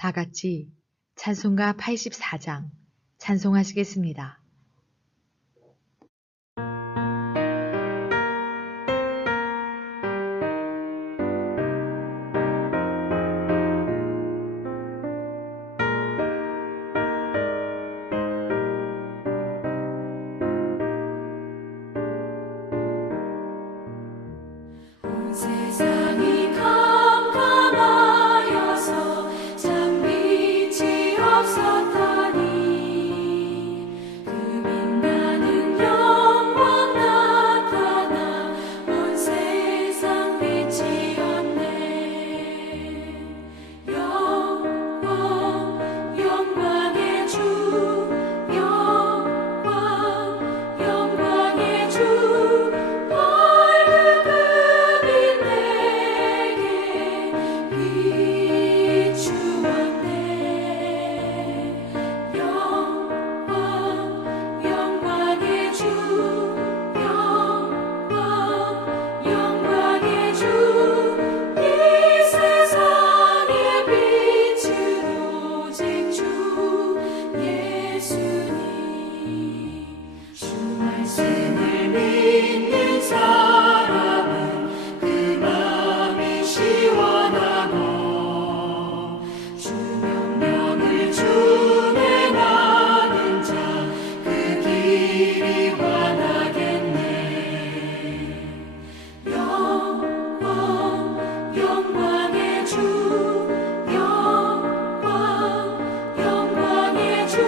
다 같이 찬송가 84장 찬송하시겠습니다. 세상이 캄캄하여서 참 빛이 없었다니 그 빛나는 영광 나타나 온 세상 빛이었네. 영광의 주 영광의 주 말씀을 믿는 사람은 그 마음이 시원하고 주 명령을 준행하는 자 그 길이 환하겠네. 영광의 주 영광의 주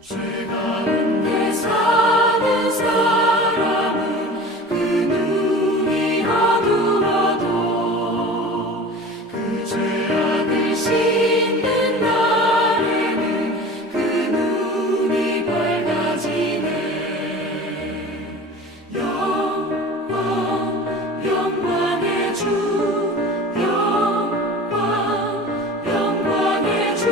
죄 가운데 사는 사람은 그 눈이 어두워도 그 죄악을 씻는 날에는 그 눈이 밝아지네. 영광의 주 영광의 주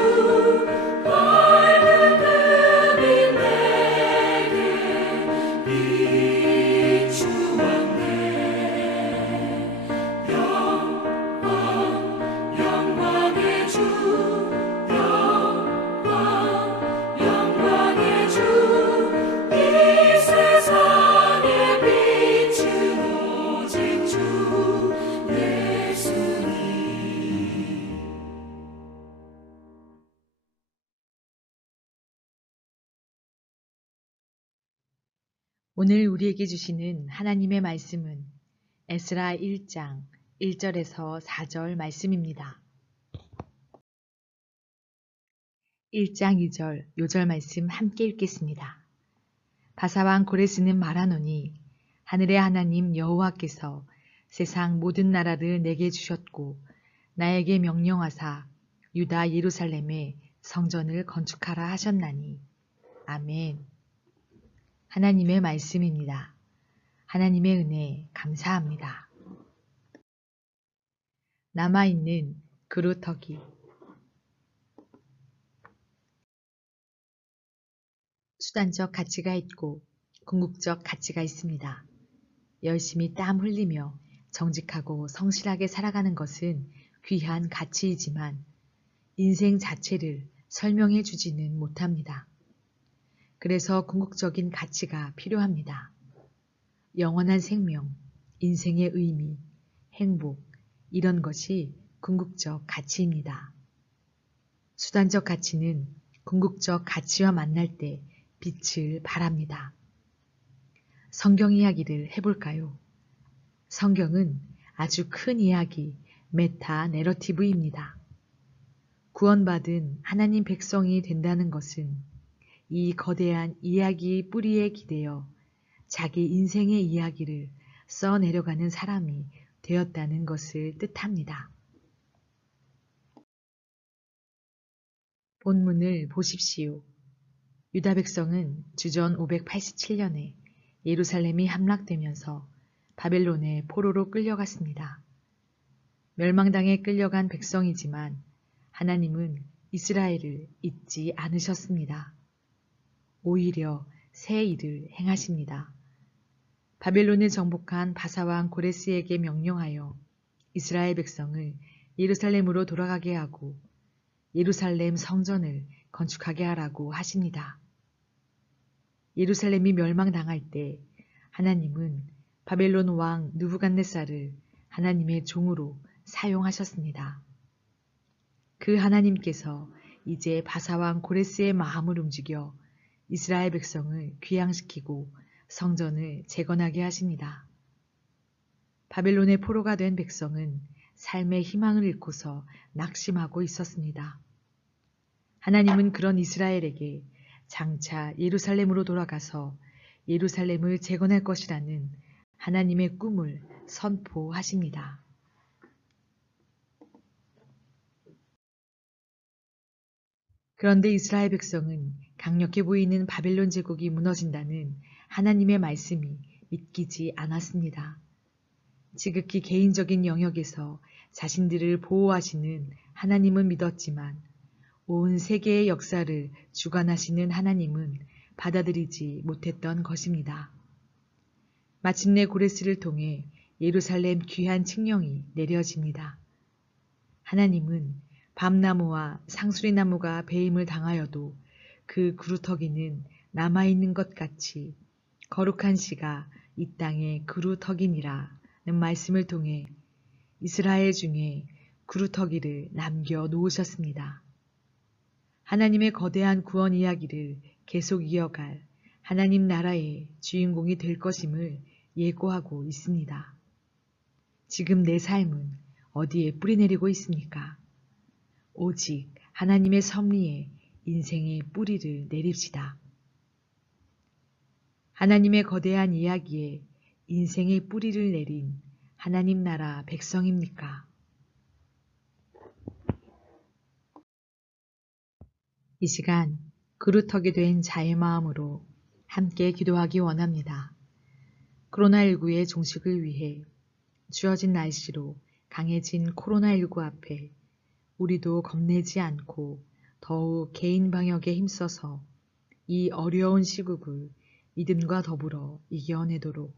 오늘 우리에게 주시는 하나님의 말씀은 에스라 1장 1절에서 4절 말씀입니다. 1장 2절 요절 말씀 함께 읽겠습니다. 바사왕 고레스는 말하노니 하늘의 하나님 여호와께서 세상 모든 나라를 내게 주셨고 나에게 명령하사 유다 예루살렘에 성전을 건축하라 하셨나니. 아멘. 하나님의 말씀입니다. 하나님의 은혜 감사합니다. 남아있는 그루터기. 수단적 가치가 있고 궁극적 가치가 있습니다. 열심히 땀 흘리며 정직하고 성실하게 살아가는 것은 귀한 가치이지만 인생 자체를 설명해 주지는 못합니다. 그래서 궁극적인 가치가 필요합니다. 영원한 생명, 인생의 의미, 행복, 이런 것이 궁극적 가치입니다. 수단적 가치는 궁극적 가치와 만날 때 빛을 발합니다. 성경 이야기를 해볼까요? 성경은 아주 큰 이야기, 메타 내러티브입니다. 구원받은 하나님 백성이 된다는 것은 이 거대한 이야기의 뿌리에 기대어 자기 인생의 이야기를 써내려가는 사람이 되었다는 것을 뜻합니다. 본문을 보십시오. 유다 백성은 주전 587년에 예루살렘이 함락되면서 바벨론의 포로로 끌려갔습니다. 멸망당에 끌려간 백성이지만 하나님은 이스라엘을 잊지 않으셨습니다. 오히려 새 일을 행하십니다. 바벨론을 정복한 바사왕 고레스에게 명령하여 이스라엘 백성을 예루살렘으로 돌아가게 하고 예루살렘 성전을 건축하게 하라고 하십니다. 예루살렘이 멸망당할 때 하나님은 바벨론 왕 느부갓네살을 하나님의 종으로 사용하셨습니다. 그 하나님께서 이제 바사왕 고레스의 마음을 움직여 이스라엘 백성을 귀향시키고 성전을 재건하게 하십니다. 바벨론의 포로가 된 백성은 삶의 희망을 잃고서 낙심하고 있었습니다. 하나님은 그런 이스라엘에게 장차 예루살렘으로 돌아가서 예루살렘을 재건할 것이라는 하나님의 꿈을 선포하십니다. 그런데 이스라엘 백성은 강력해 보이는 바벨론 제국이 무너진다는 하나님의 말씀이 믿기지 않았습니다. 지극히 개인적인 영역에서 자신들을 보호하시는 하나님은 믿었지만 온 세계의 역사를 주관하시는 하나님은 받아들이지 못했던 것입니다. 마침내 고레스를 통해 예루살렘 귀한 칙령이 내려집니다. 하나님은 밤나무와 상수리나무가 배임을 당하여도 그 그루터기는 남아있는 것 같이 거룩한 씨가 이 땅에 그루터기니라는 말씀을 통해 이스라엘 중에 그루터기를 남겨 놓으셨습니다. 하나님의 거대한 구원 이야기를 계속 이어갈 하나님 나라의 주인공이 될 것임을 예고하고 있습니다. 지금 내 삶은 어디에 뿌리내리고 있습니까? 오직 하나님의 섭리에 인생의 뿌리를 내립시다. 하나님의 거대한 이야기에 인생의 뿌리를 내린 하나님 나라 백성입니까? 이 시간 그루터기 된 자의 마음으로 함께 기도하기 원합니다. 코로나19의 종식을 위해 주어진 날씨로 강해진 코로나19 앞에 우리도 겁내지 않고 더욱 개인 방역에 힘써서 이 어려운 시국을 믿음과 더불어 이겨내도록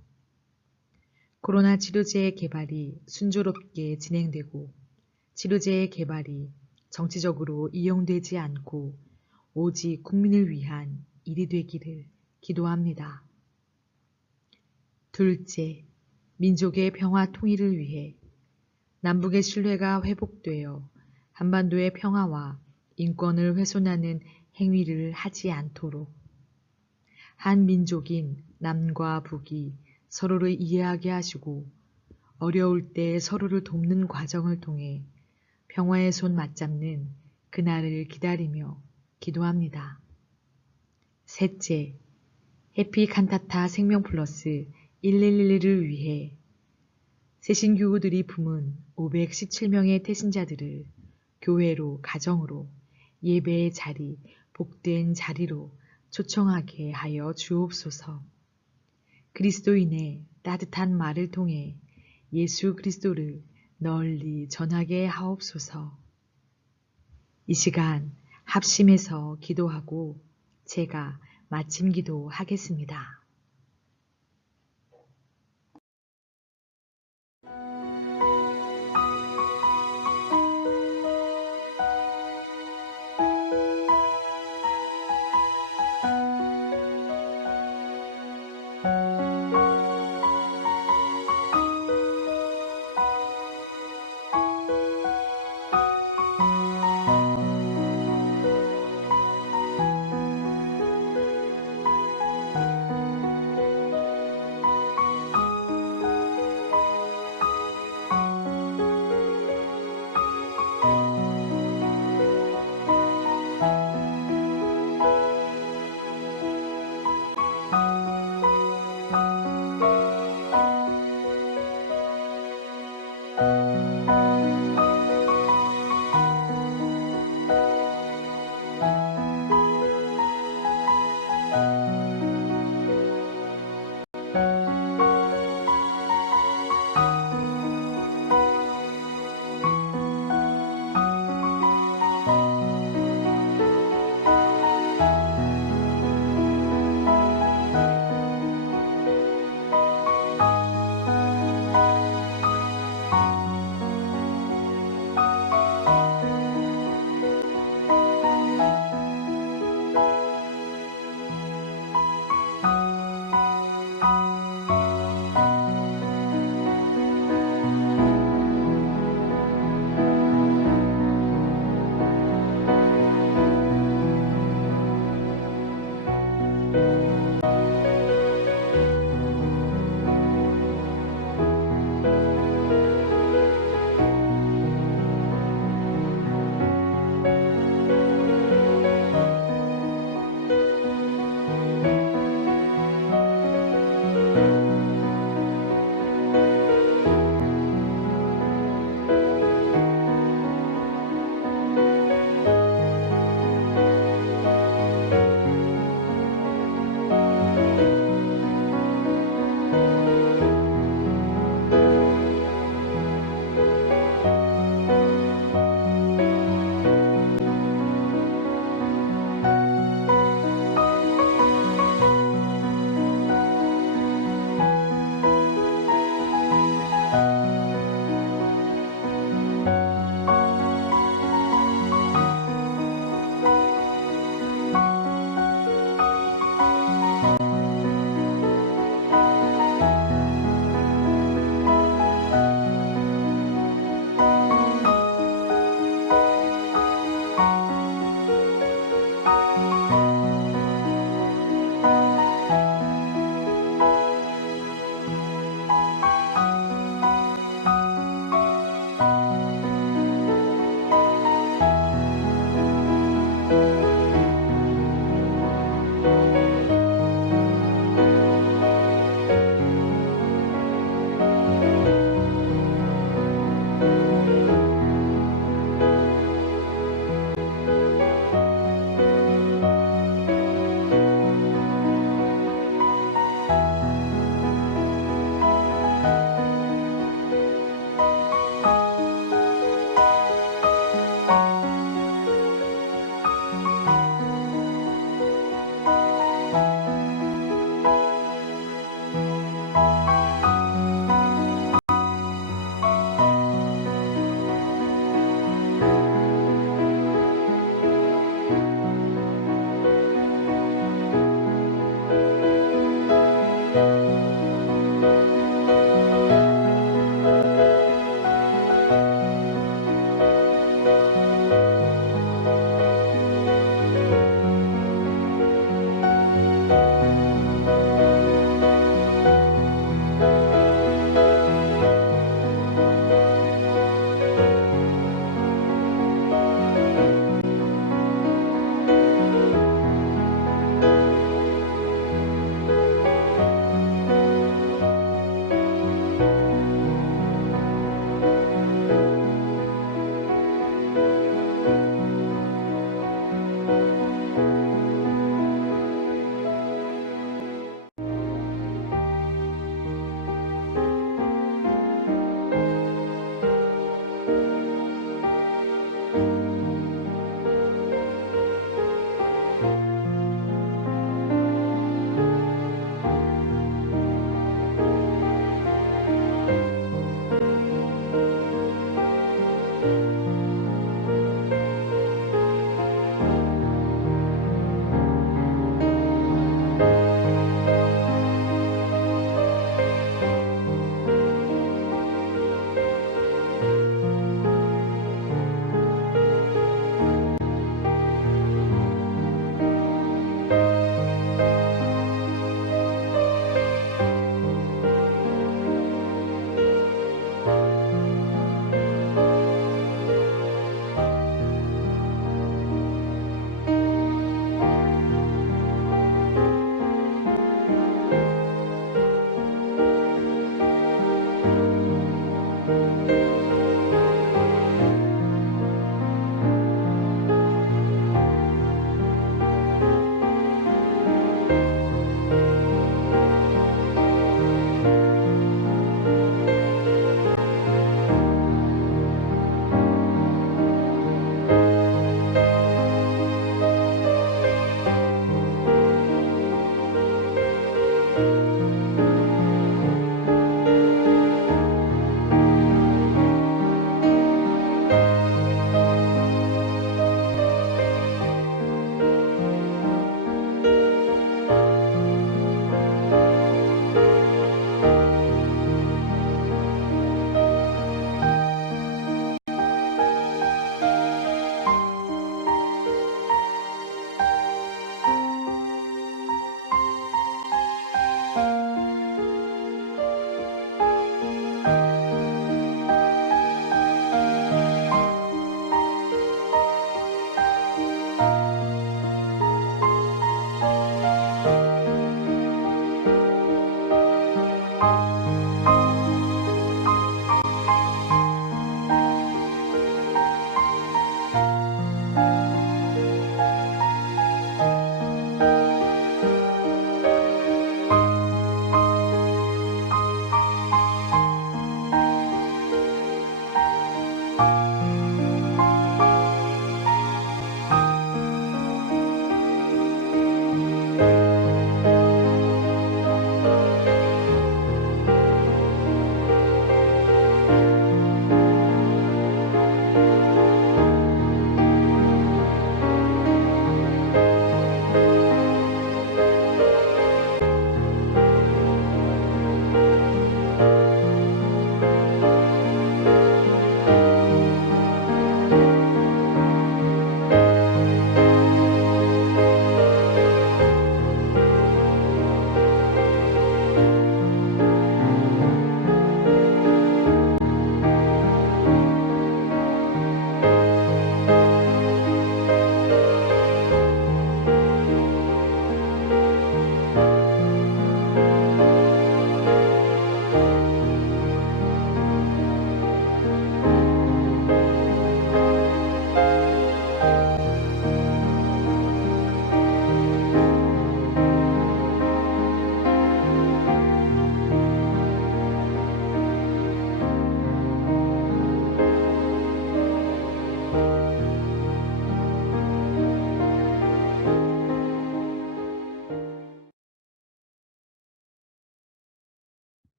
코로나 치료제의 개발이 순조롭게 진행되고 치료제의 개발이 정치적으로 이용되지 않고 오직 국민을 위한 일이 되기를 기도합니다. 둘째, 민족의 평화 통일을 위해 남북의 신뢰가 회복되어 한반도의 평화와 인권을 훼손하는 행위를 하지 않도록 한 민족인 남과 북이 서로를 이해하게 하시고 어려울 때 서로를 돕는 과정을 통해 평화의 손 맞잡는 그날을 기다리며 기도합니다. 셋째, 해피 칸타타 생명플러스 1111을 위해 새신교우들이 품은 517명의 태신자들을 교회로 가정으로 예배의 자리, 복된 자리로 초청하게 하여 주옵소서. 그리스도인의 따뜻한 말을 통해 예수 그리스도를 널리 전하게 하옵소서. 이 시간 합심해서 기도하고 제가 마침 기도하겠습니다.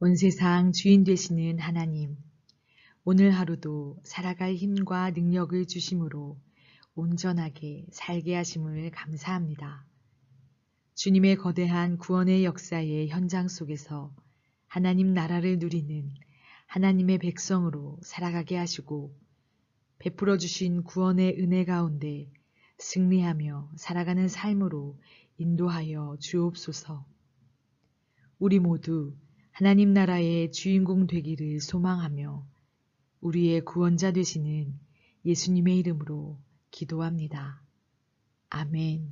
온 세상 주인 되시는 하나님, 오늘 하루도 살아갈 힘과 능력을 주심으로 온전하게 살게 하심을 감사합니다. 주님의 거대한 구원의 역사의 현장 속에서 하나님 나라를 누리는 하나님의 백성으로 살아가게 하시고 베풀어 주신 구원의 은혜 가운데 승리하며 살아가는 삶으로 인도하여 주옵소서. 우리 모두 하나님 나라의 주인공 되기를 소망하며 우리의 구원자 되시는 예수님의 이름으로 기도합니다. 아멘.